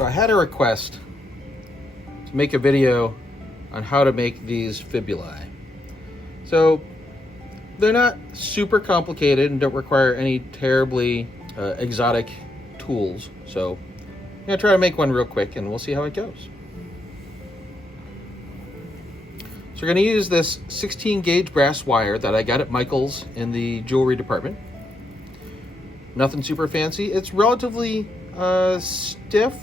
So I had a request to make a video on how to make these fibulae. So they're not super complicated and don't require any terribly exotic tools. So I'm gonna try to make one real quick and we'll see how it goes. So we're gonna use this 16 gauge brass wire that I got at Michael's in the jewelry department. Nothing super fancy. It's relatively stiff,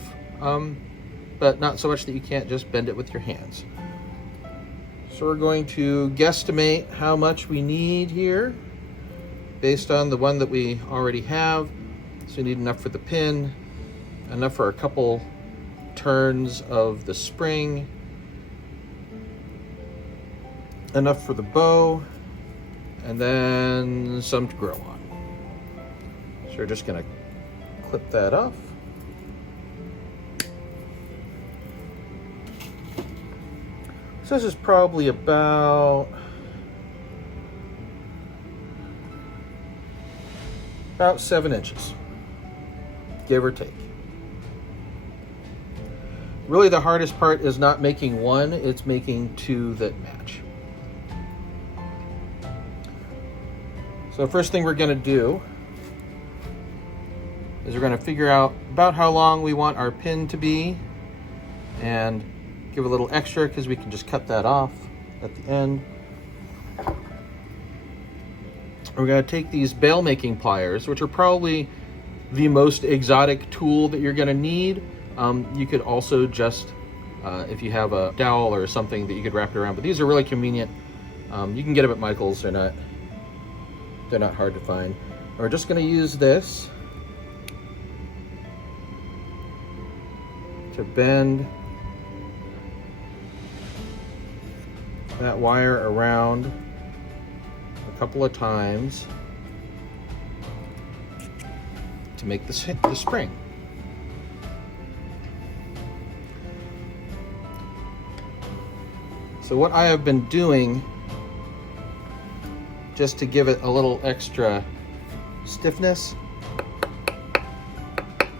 but not so much that you can't just bend it with your hands. So we're going to guesstimate how much we need here based on the one that we already have. So we need enough for the pin, enough for a couple turns of the spring, enough for the bow, and then some to grow on. So we're just gonna clip that off. So this is probably about 7 inches, give or take. Really the hardest part is not making one, it's making two that match. So the first thing we're gonna do is we're gonna figure out about how long we want our pin to be and give a little extra because we can just cut that off at the end. We're gonna take these bail making pliers, which are probably the most exotic tool that you're gonna need. You could also just, if you have a dowel or something that you could wrap it around, but these are really convenient. You can get them at Michael's, they're not hard to find. We're just gonna use this to bend that wire around a couple of times to make this hit the spring. So what I have been doing, just to give it a little extra stiffness,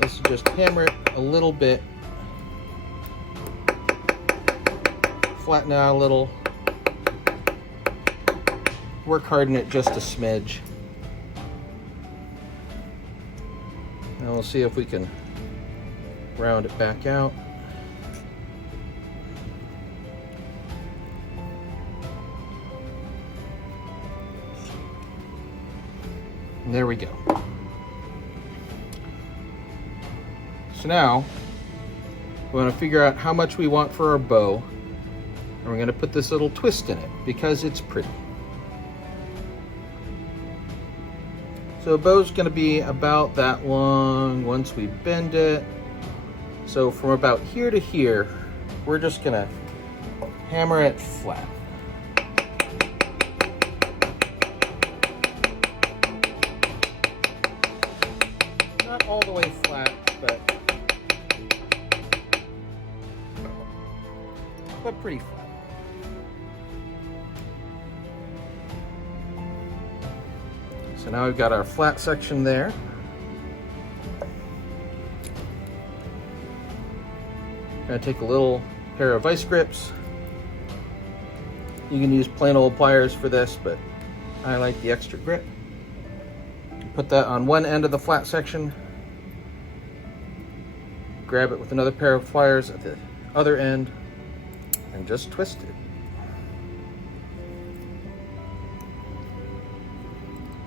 is to just hammer it a little bit, flatten it out a little, work harden it just a smidge. And we'll see if we can round it back out. And there we go. So now we want to figure out how much we want for our bow, and we're going to put this little twist in it because it's pretty. So a bow's going to be about that long once we bend it. So from about here to here, we're just going to hammer it flat. Not all the way flat, but pretty flat. So now we've got our flat section there. Gonna take a little pair of vice grips. You can use plain old pliers for this, but I like the extra grip. Put that on one end of the flat section. Grab it with another pair of pliers at the other end and just twist it.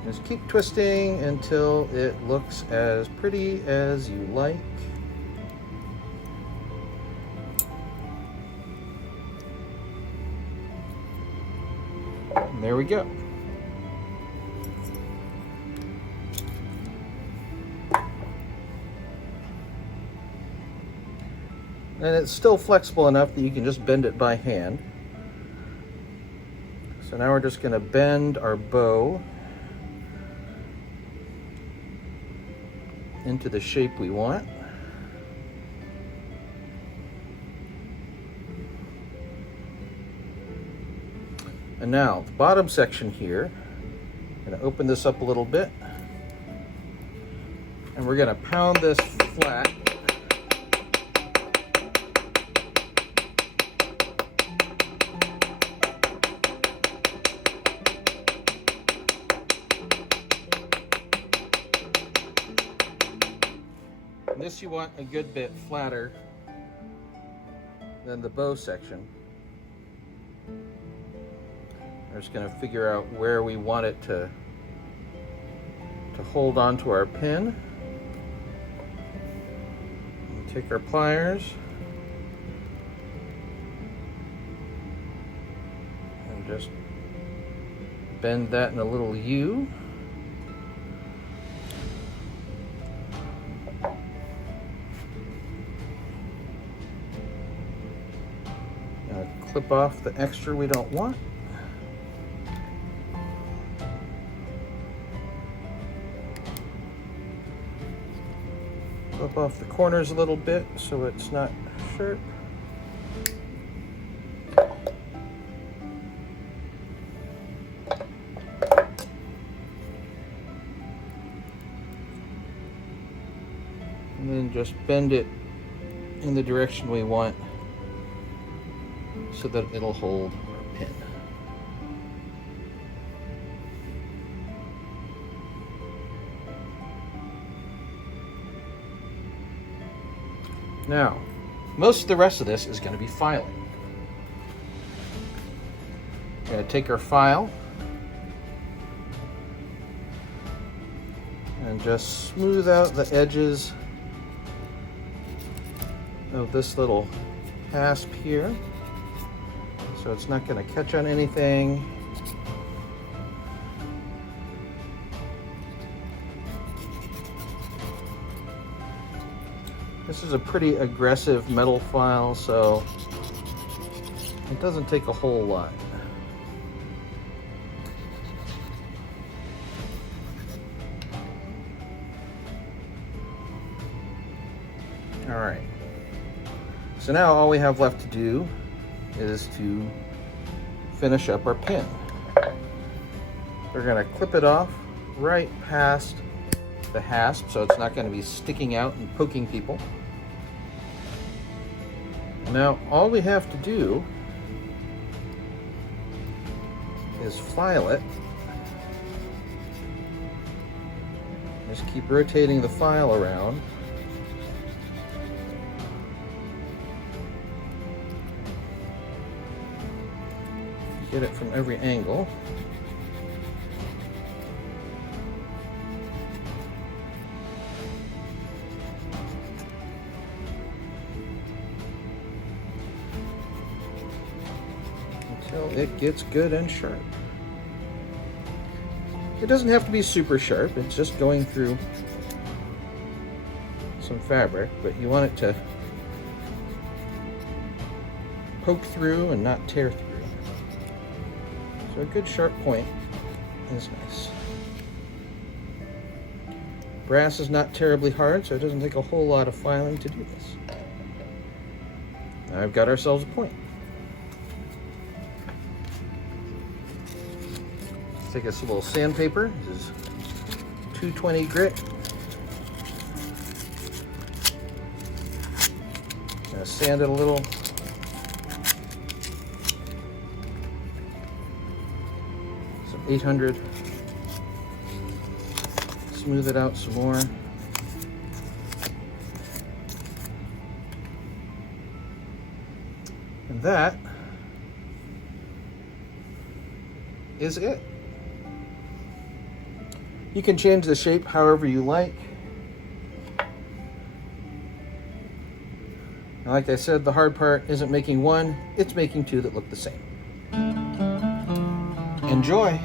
Just keep twisting until it looks as pretty as you like. And there we go. And it's still flexible enough that you can just bend it by hand. So now we're just going to bend our bow into the shape we want. And now the bottom section here, I'm going to open this up a little bit, and we're going to pound this flat this you want a good bit flatter than the bow section. We're just going to figure out where we want it to hold onto our pin. And take our pliers and just bend that in a little U. Now clip off the extra we don't want. Clip off the corners a little bit so it's not sharp. And then just bend it in the direction we want so that it'll hold our pin. Now, most of the rest of this is going to be filing. We're going to take our file and just smooth out the edges of this little hasp here, so it's not going to catch on anything. This is a pretty aggressive metal file, so it doesn't take a whole lot. All right. So now all we have left to do is to finish up our pin. We're going to clip it off right past the hasp so it's not going to be sticking out and poking people. Now all we have to do is file it. Just keep rotating the file around. Get it from every angle. Until it gets good and sharp. It doesn't have to be super sharp, it's just going through some fabric, but you want it to poke through and not tear through. So a good sharp point is nice. Brass is not terribly hard, so it doesn't take a whole lot of filing to do this. Now I've got ourselves a point. Let's take us a little sandpaper. This is 220 grit. Gonna sand it a little. Some 800. Smooth it out some more. And that is it. You can change the shape however you like. And like I said, the hard part isn't making one, it's making two that look the same. Enjoy!